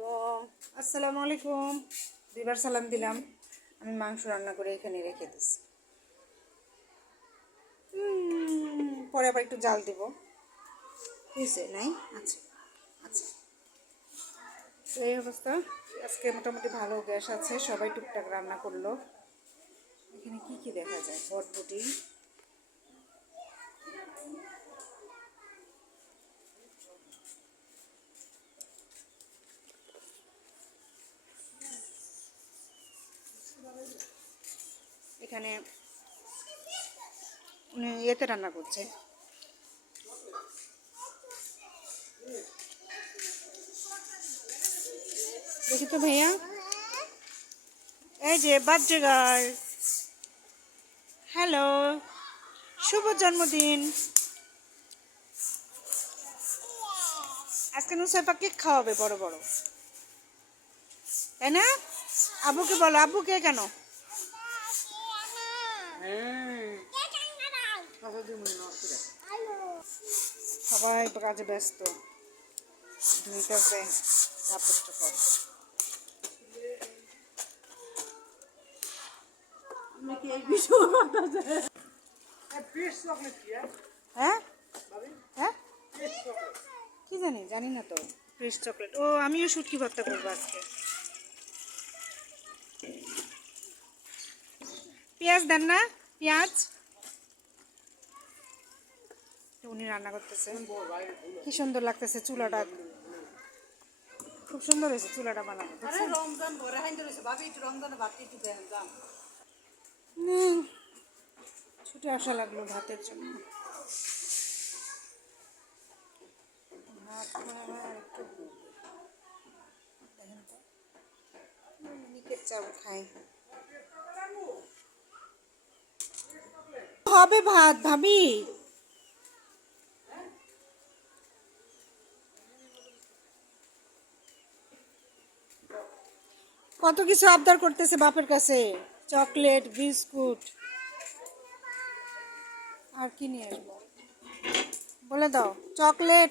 তো আসসালামু আলাইকুম। দুইবার সালাম দিলাম। আমি মাংস রান্না করে এখানে রেখে দিচ্ছি। পরে আবার একটু জাল দেব। হয়েছে নাই? আচ্ছা আচ্ছা। তো এই অবস্থা। আজকে মোটামুটি ভালো গ্যাস আছে, সবাই টুকটাক রান্না করলো। এখানে কি কি দেখা যায়? বটবটি, এখানে ইয়েতে রান্না করছে, দেখি তো ভাইয়া। এই যে বার্থডে গার্ল, হ্যালো, শুভ জন্মদিন। আজকে নুসাইফা কেক খাওয়াবে বড় বড়, তাই না? আব্বুকে বলো, আব্বুকে কেন? সবাই কাজে ব্যস্ত, ধুইতেছে কাপড় টাপড়। হ্যাঁ হ্যাঁ, কি জানি না তো। ফ্রেশ চকলেট, ও আমিও শুটকি ভর্তা করবো আজকে। পেঁয়াজ দেন না, পেঁয়াজ। উনি রান্না করতেছে, কি সুন্দর লাগতেছে চুলাটা, খুব সুন্দর হয়েছে চুলাটা বানানো। ছুটে আসা লাগলো ভাতের জন্য। ভাত চাল খাই হবে ভাত ভাবি। কত কিছু আবদার করতেছে বাপের কাছে, চকলেট, বিস্কুট, আর কি নিয়ে আসবো বলে দাও? চকলেট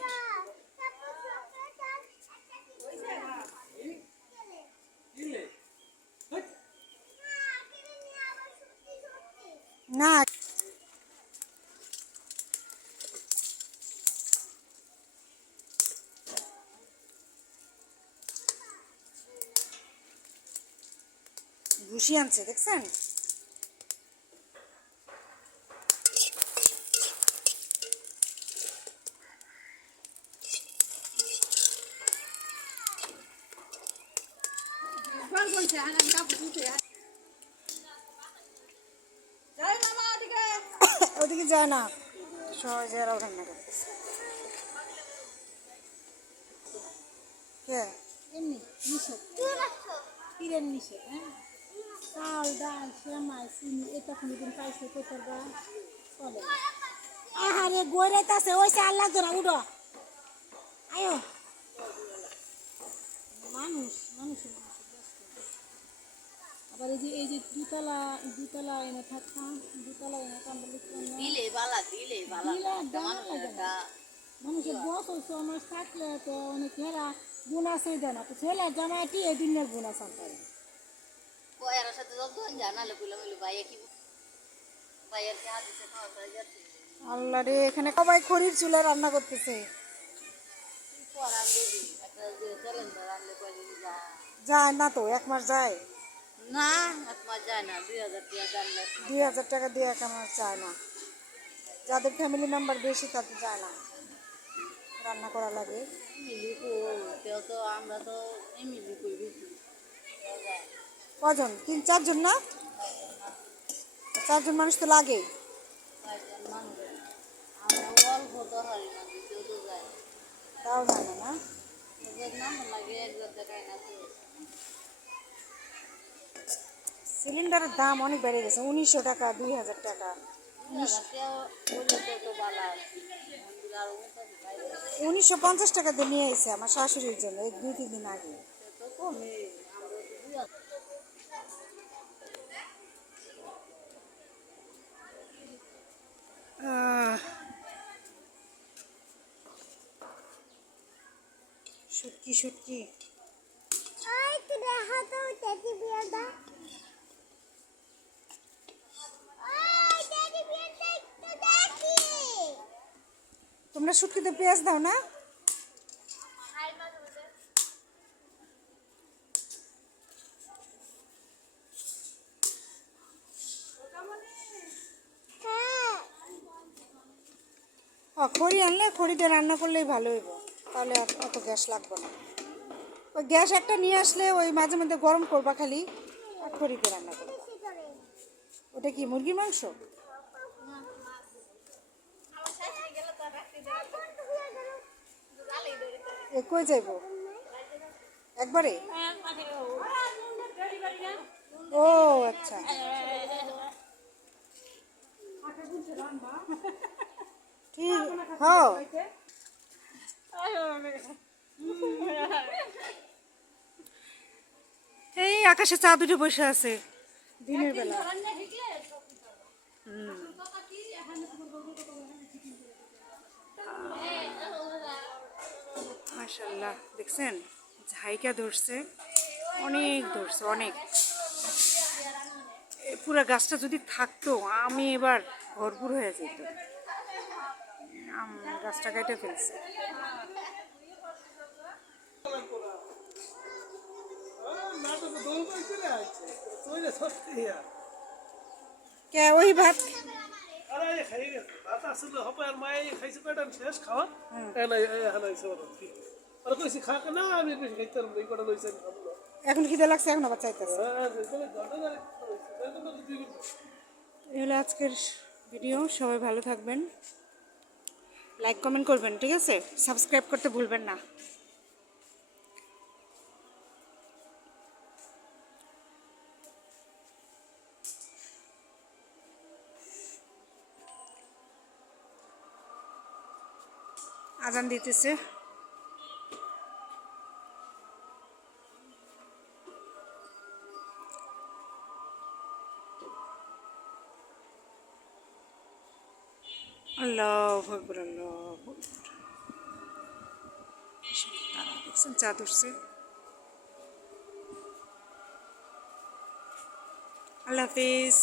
না, ঘুষি আনছে দেখছেন? ওদিকে যায় না, সহজেরাও রান্না করতেছে। কে এমনি নিষেধ, কিরেন নিষেধ? হ্যাঁ, চাল ডাল সেমাই চিনি এটা কোনোদিন পাইছে কোথার বা চলে। আহারে গড়াইতেছে, ওই চাল লাগতো না, উঠো আয়ো। মানুষ মানুষের আবার এই যে দুতলা এনে থাকতাম, দুতলা এনে মানুষের বস হয়েছে আমার থাকলে তো অনেক হেরা গুণ আছে দেয় না, তো ছেলে জামাইটি এই দিনের গুণ আছে। আল্লাহ রে, এখানে সবাই খড়ির চুলা রান্না করতেছে। যায় না তো, 1 মাস যায় না, 1 মাস যায় না, 2000 টাকা দিয়ে 1 মাস যায় না। যাদের ফ্যামিলি মেম্বার বেশি তাদের যায় না, রান্না করা লাগে। আমরা তো কজন? 3-4 জন না, 4 জন মানুষ তো লাগে। তাও জানে না, সিলিন্ডারের দাম অনেক বেড়ে গেছে, 1900 টাকা, 2000 টাকা। 1950 টাকা দিয়ে নিয়ে এসে আমার শাশুড়ির জন্য, এই 2-3 দিন আগে। শুটকি তোমরা শুটকিতে পেঁয়াজ দাও না? খড়ি আনলে খড়িতে রান্না করলেই ভালো হইব, তাহলে আর অত গ্যাস লাগবে না। ওই গ্যাস একটা নিয়ে আসলে ওই মাঝে মধ্যে গরম করবা খালি, আর খড়িতে রান্না করবা। ওটা কি মুরগির মাংস? কই যাইব একবারে? ও আচ্ছা, ঠিক। হ্যাঁ, এই আকাশে চাঁদ উঠে বসে আছে দিনের বেলা। মাশাআল্লাহ, দেখছেন ঝাইকা ধরছে, অনেক ধরছে, অনেক। পুরো গাছটা যদি থাকতো আমি এবার ভরপুর হয়ে যেত। গাছটা কেটে ফেলছে। কে ওই ভাত এখন খিদে লাগছে, এখন আবার চাইতেছে। এই হলো আজকের ভিডিও। সবাই ভালো থাকবেন, লাইক কমেন্ট করবেন, ঠিক আছে? সাবস্ক্রাইব করতে ভুলবেন না। আজান দিতেছে। আল্লাহু আকবার, আল্লাহু আকবার। তারা দেখছেন চাঁদ উঠছে। আল্লাহ হাফিজ।